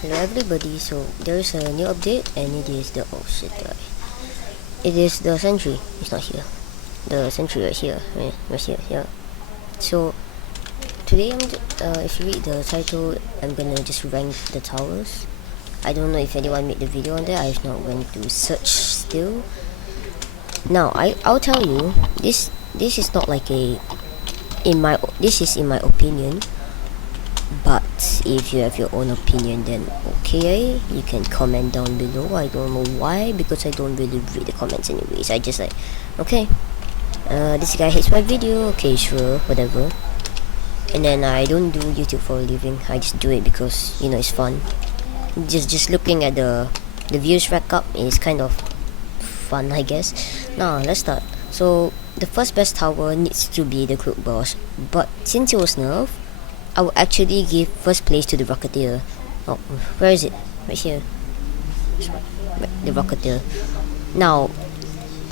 Hello everybody, so there's a new update and it is the oh shit it is the sentry. It's not here. The sentry right here. Right here, yeah. So today if you read the title, I'm gonna just rank the towers. I don't know if anyone made the video on that. I've not went to search still. Now I'll tell you this is not like this is in my opinion. But if you have your own opinion, then okay, you can comment down below. I don't know why, because I don't really read the comments anyways. I just like, okay, this guy hates my video, okay, sure, whatever. And then I don't do YouTube for a living. I just do it because it's fun. Just looking at the views rack up is kind of fun, I guess. Now let's start. So the first best tower needs to be the Crook Boss, but since it was nerfed, I will actually give first place to the Rocketeer. Oh, where is it? Right here. The Rocketeer. Now,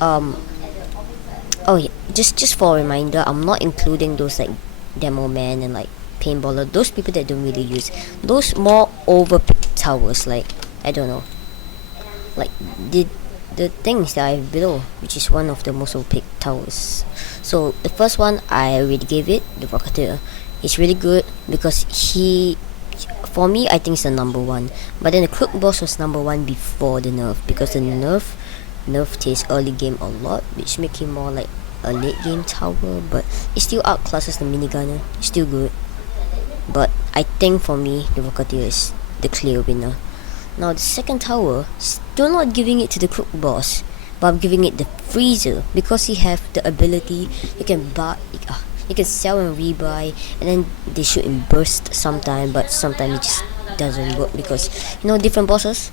oh yeah, just for a reminder, I'm not including those like Demo Man and like Paintballer. Those people that don't really use. Those more overpicked towers, like, I don't know. Like, the things that I have below, which is one of the most overpicked towers. So, the first one, I already gave it, the Rocketeer. It's really good because for me, I think it's the number one. But then the Crook Boss was number one before the nerf, because the nerf takes early game a lot, which make him more like a late game tower. But it still outclasses the minigunner. It's still good. But I think for me, the Rocketeer is the clear winner. Now the second tower, still not giving it to the Crook Boss, but I'm giving it the Freezer, because he have the ability. You can sell and rebuy, and then they shoot in burst sometimes, but sometimes it just doesn't work because different bosses.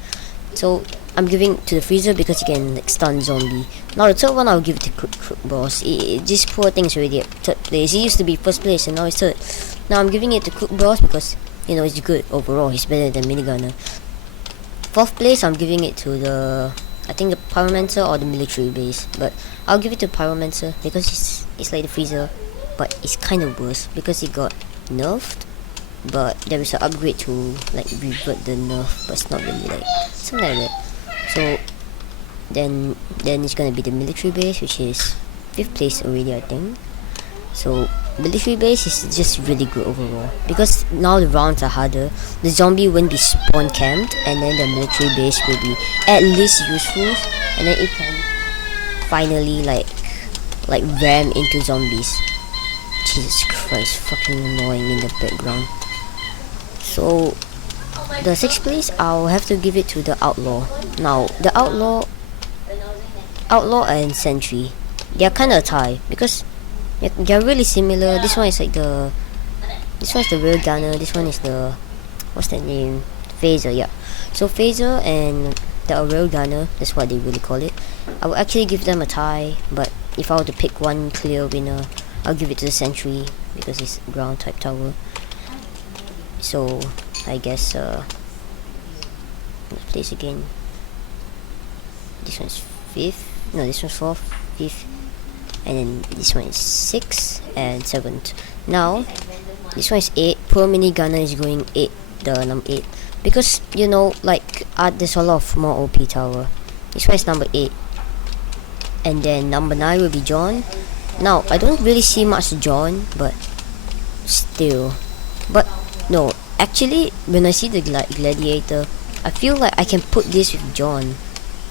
So I'm giving it to the Freezer because he can like stun zombie. Now the third one, I'll give it to Crook Boss. This poor thing's already at third place. He used to be first place and now he's third. Now I'm giving it to Crook Boss because it's good overall. He's better than Minigunner. Fourth place, I'm giving it to I think the Pyromancer or the military base, but I'll give it to Pyromancer because it's like the Freezer, but it's kind of worse because it got nerfed, but there is an upgrade to like revert the nerf, but it's not really like something like that. So then it's gonna be the military base, which is 5th place already, I think. So military base is just really good overall because now the rounds are harder. The zombie won't be spawn camped, and then the military base will be at least useful, and then it can finally like ram into zombies. Jesus Christ, fucking annoying in the background. So the 6th place, I'll have to give it to the Outlaw. Now the Outlaw and Sentry, they're kind of a tie because they're really similar. This one is like the real gunner. This one is the, what's that name? Phaser, yeah. So Phaser and the real gunner, that's what they really call it. I will actually give them a tie, but if I were to pick one clear winner, I'll give it to the Sentry because it's ground type tower. So I guess let's place again. This one's 5th. No, this one's 4th, 5th, and then this one is 6th and 7th. Now this one is 8. Poor Minigunner is going 8, the number 8, because there's a lot of more OP tower. This one is number 8, and then number 9 will be John. Now I don't really see much John, but still. But no, actually when I see the Gladiator, I feel like I can put this with John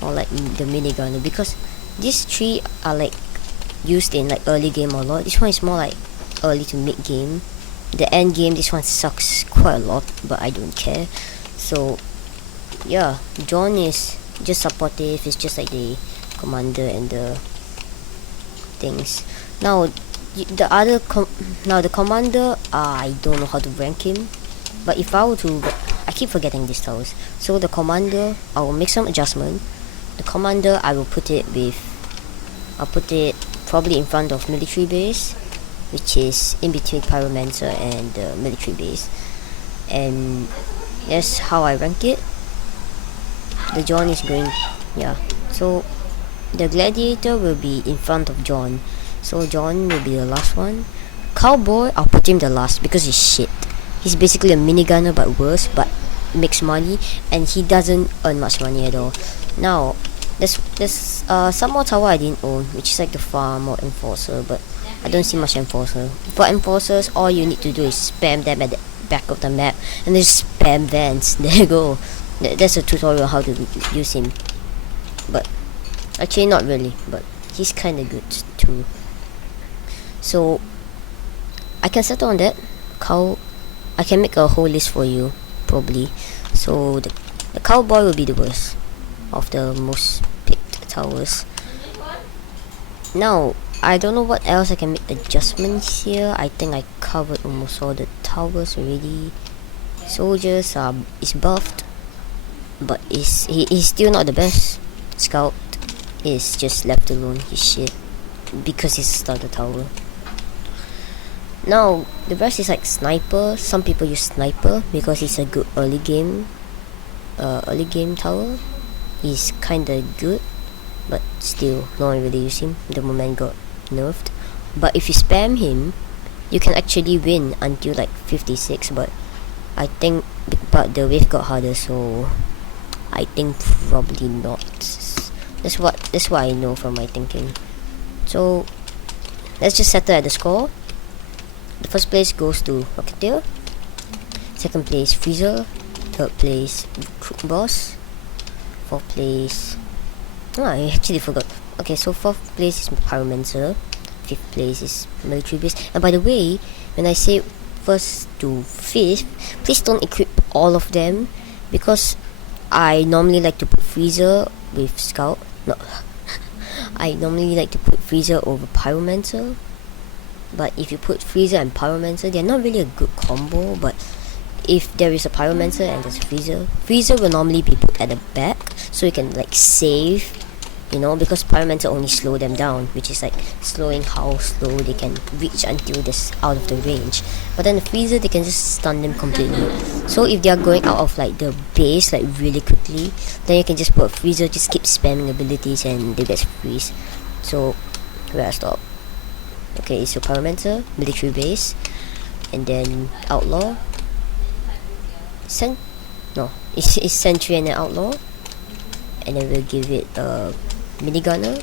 or like the Minigunner, because these three are like used in like early game a lot. This one is more like early to mid game. The end game, this one sucks quite a lot, but I don't care. So yeah, John is just supportive. It's just like the commander and the things. Now the commander, I don't know how to rank him, but if I were to, I keep forgetting these towers. So the commander, I will make some adjustment. The commander, I'll put it probably in front of military base, which is in between Pyromancer and the military base, and that's how I rank it. The John is going, yeah. So the Gladiator will be in front of John. So John will be the last one. Cowboy, I'll put him the last because he's shit. He's basically a minigunner but worse, but makes money, and he doesn't earn much money at all. Now, there's some more tower I didn't own, which is like the farm or enforcer, but I don't see much enforcer. For enforcers, all you need to do is spam them at the back of the map, and then just spam vents. There you go. That's a tutorial how to use him. But actually, not really. But he's kind of good too. So I can settle on that. Cow. I can make a whole list for you, probably. So the cowboy will be the worst of the most picked towers. Now, I don't know what else I can make adjustments here. I think I covered almost all the towers already. Soldiers is buffed, but he's still not the best. Scout is just left alone. He's shit because he's a starter tower. Now the rest is like sniper. Some people use sniper because it's a good early game tower. He's kinda good, but still no one really use him. The moment got nerfed. But if you spam him, you can actually win until like 56. But I think, but the wave got harder, so I think probably not. That's what I know from my thinking. So let's just settle at the score. The first place goes to Rocketeer. Second place Freezer. Third place Crook Boss. Fourth place, I actually forgot. Okay, so fourth place is Pyromancer. Fifth place is Military Base. And by the way, when I say first to fifth, please don't equip all of them, because I normally like to put Freezer with Scout. No, I normally like to put Freezer over Pyromancer. But if you put Freezer and Pyromancer, they're not really a good combo. But if there is a Pyromancer and there's Freezer will normally be put at the back, so you can like save, you know, because Pyromancer only slow them down, which is like slowing how slow they can reach until this out of the range. But then the Freezer, they can just stun them completely. So if they are going out of like the base like really quickly, then you can just put Freezer, just keep spamming abilities and they get freeze. So where I stop. Okay, so Pyromancer, Military Base, and then Outlaw. It's Sentry and an Outlaw, and then we'll give it a Minigunner,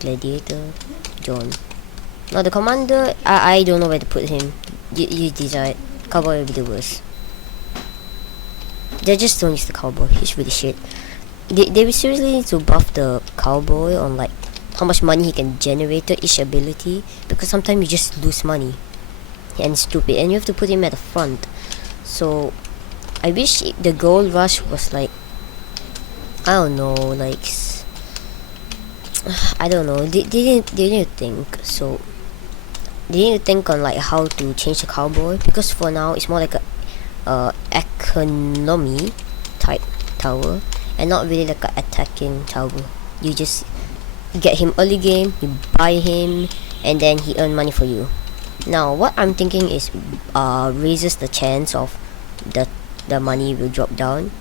Gladiator, John. Now the Commander, I don't know where to put him. You decide. Cowboy will be the worst. They just don't use the Cowboy. He's really shit. They seriously need to buff the Cowboy on like how much money he can generate to each ability, because sometimes you just lose money and it's stupid, and you have to put him at the front. So I wish the gold rush was like, I don't know, like I don't know. They didn't think. So they need to think on like how to change the Cowboy, because for now it's more like a economy type tower and not really like a attacking tower. You just get him early game, you buy him, and then he earn money for you. Now what I'm thinking is raises the chance of the money will drop down,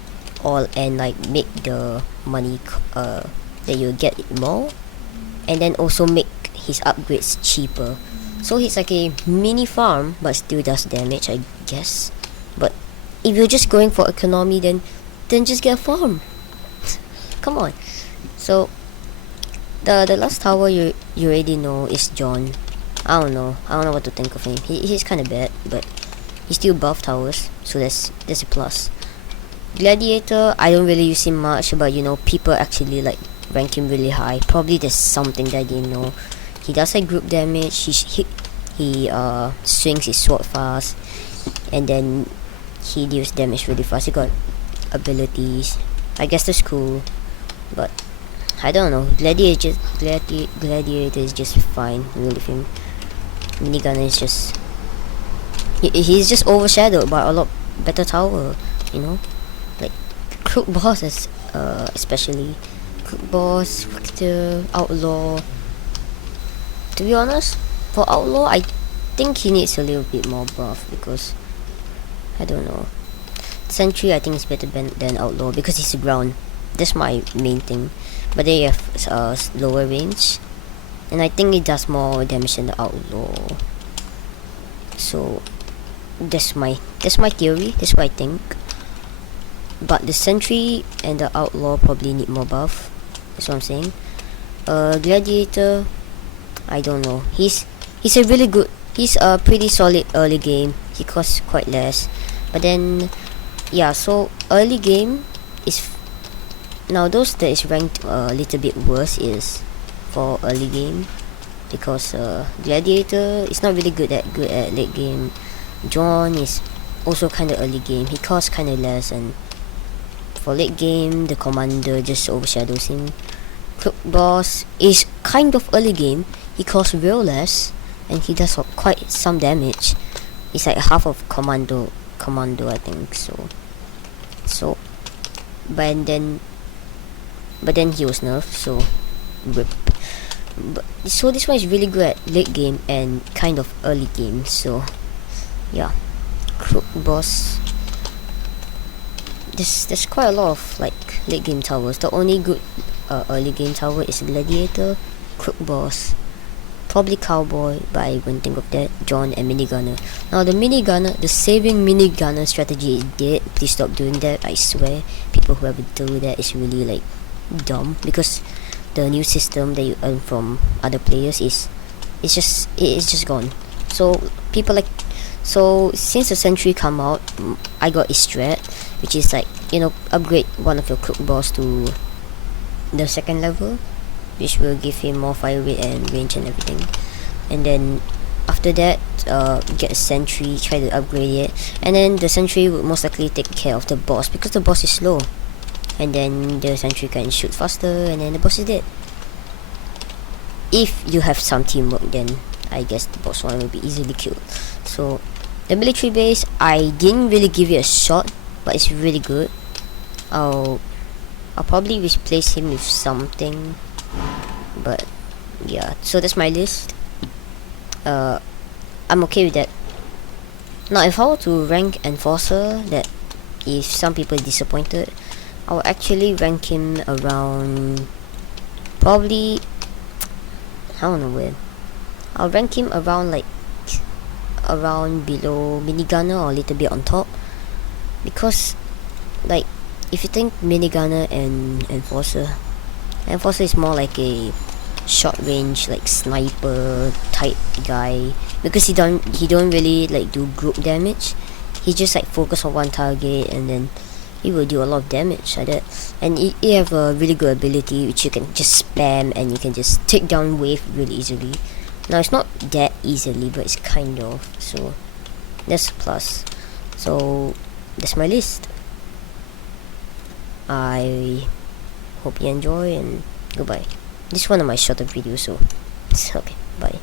or and like make the money that you get more, and then also make his upgrades cheaper. So he's like a mini farm but still does damage, I guess. But if you're just going for economy, then just get a farm. Come on. So the last tower you already know is John. I don't know what to think of him. He's kind of bad, but he still buff towers, so that's a plus. Gladiator, I don't really use him much, but you know, people actually like rank him really high. Probably there's something that I didn't know. He does like group damage. He swings his sword fast, and then he deals damage really fast. He got abilities. I guess that's cool, but I don't know. Gladiator is just fine with him. Minigunner is just he's just overshadowed by a lot better tower, you know, like Crook Boss is especially Crook Boss, Victor, Outlaw. To be honest, for Outlaw, I think he needs a little bit more buff, because I don't know. Sentry I think is better than Outlaw because he's ground. That's my main thing. But they have lower range, and I think it does more damage than the Outlaw. So that's my theory. That's what I think. but the sentry and the outlaw probably need more buff. That's what I'm saying. Gladiator, I don't know. He's a really good. He's a pretty solid early game. He costs quite less, but then yeah. So early game is now those that is ranked a little bit worse is for early game, because Gladiator is not really good at late game. John is also kind of early game. He costs kind of less, and for late game the commander just overshadows him. Crook boss is kind of early game. He costs real less, and he does quite some damage. It's like half of commando I think so. But then he was nerfed, so rip. So this one is really good at late game and kind of early game. So yeah, Crook boss. There's quite a lot of like late game towers. The only good early game tower is Gladiator, Crook boss, probably Cowboy, but I wouldn't think of that. John and Minigunner. Now the saving minigunner strategy is dead. Please stop doing that. I swear, people who ever do that is really like dumb, because the new system that you earn from other players is just gone. So since the sentry come out, I got a strat, which is like, upgrade one of your Crook boss to the second level, which will give him more fire rate and range and everything. And then after that, get a sentry, try to upgrade it, and then the sentry would most likely take care of the boss, because the boss is slow, and then the sentry can shoot faster, and then the boss is dead. If you have some teamwork, then I guess the boss one will be easily killed. So the military base, I didn't really give it a shot, but it's really good. I'll probably replace him with something, but yeah. So that's my list. I'm okay with that. Now if I were to rank Enforcer, that if some people are disappointed, I will actually rank him around, probably, I don't know where. I'll rank him around below Minigunner, or a little bit on top, because like if you think Minigunner and Enforcer is more like a short range, like sniper type guy, because he don't really like do group damage. He just like focus on one target, and then he will do a lot of damage like that. And he have a really good ability which you can just spam, and you can just take down wave really easily. Now it's not that easily, but it's kind of, so that's a plus. So that's my list. I hope you enjoy, and goodbye. This is one of my shorter videos, so it's okay. Bye.